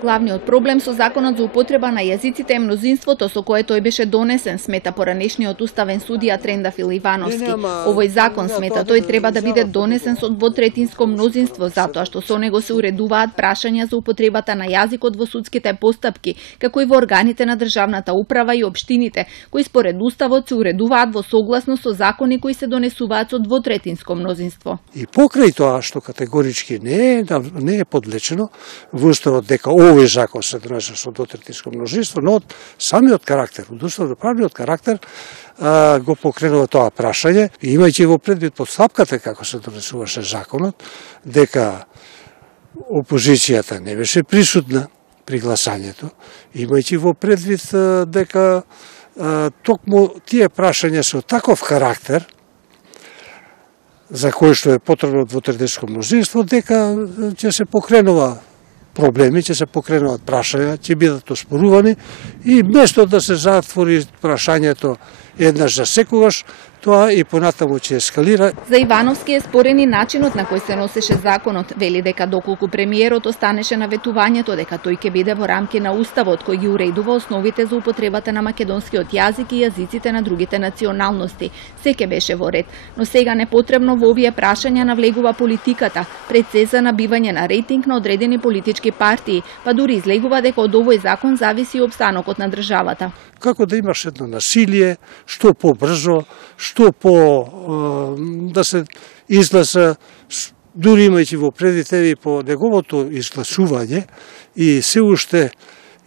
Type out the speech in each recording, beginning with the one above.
Главниот проблем со законот за употреба на јазиците е мнозинството со кое тој беше донесен, смета поранешниот уставен судија Трендафил Ивановски. Овој закон, смета тој, треба да биде донесен со двотретинско мнозинство, затоа што со него се уредуваат прашања за употребата на јазикот во судските постапки, како и во органите на државната управа и општините, кои според уставот се уредуваат во согласност со закони кои се донесуваат со двотретинско мнозинство. И покрај тоа што категорички не е подлечено во уставот дека овој закон се донесе со двотретинско мнозинство, но од самиот карактер, од уставно-правниот карактер го покренува тоа прашање, и имајќи во предвид постапката како се донесуваше законот, дека опозицијата не беше присутна при гласањето, имајќи во предвид дека токму тие прашања со таков карактер, за кој што е потребно двотретинско мнозинство, дека ќе се покренува проблеми, ќе се покренуваат прашања, ќе бидат оспорувани и место да се затвори прашањето еднаш за секогаш, тоа и понатаму ќе ескалира. За Ивановски е спорен и начинот на кој се носеше законот. Вели дека доколку премиерот останеше на ветувањето дека тој ќе биде во рамки на уставот кој ги уредува основите за употребата на македонскиот јазик и јазиците на другите националности, се ќе беше во ред. Но сега непотребно во овие прашања навлегува политиката, пред се за набивање на рейтинг на одредени политички партии, па дури излегува дека од овој закон зависи и опстанокот на државата. Како да имаш едно насилие, што побрзо, што да се изгласа, дури имајќи во предвид и по неговото изгласување, и се уште,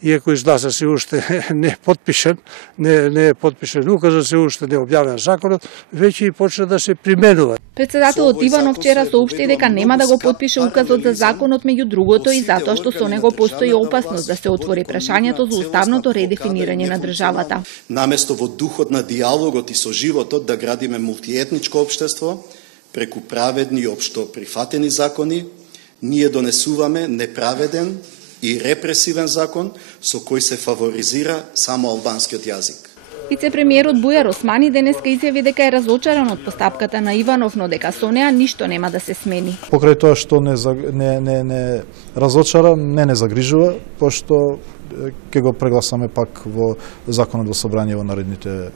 иако изгласа се уште не е подпишен, не е подпишен указот, се уште не објавен законот, веќе и почна да се применува. Председателот Иванов вчера соопшти дека нема да го подпише указот за законот, меѓу другото и затоа што со него постои опасност да се отвори прашањето за уставното редефинирање на државата. Наместо во духот на диалогот и со животот да градиме мултиетничко општество, преку праведни и општо прифатени закони, ние донесуваме неправеден и репресивен закон со кој се фаворизира само албанскиот јазик. Вице-премиерот Бујар Османи денеска изјави дека е разочаран од постапката на Иванов, но дека со неа ништо нема да се смени. Покрај тоа што не разочара, не загрижува, пошто ќе го прегласаме пак во законот во собрање во наредните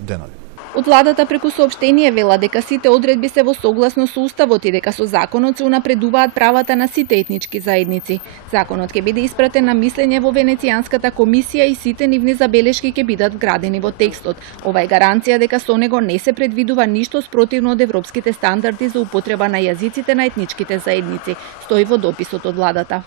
денови. Од владата преку соопштение вела дека сите одредби се во согласност со уставот и дека со законот се унапредуваат правата на сите етнички заедници. Законот ќе биде испратен на мислење во Венецијанската комисија и сите нивни забелешки ќе бидат вградени во текстот. Ова е гаранција дека со него не се предвидува ништо спротивно од европските стандарди за употреба на јазиците на етничките заедници, стои во дописот од владата.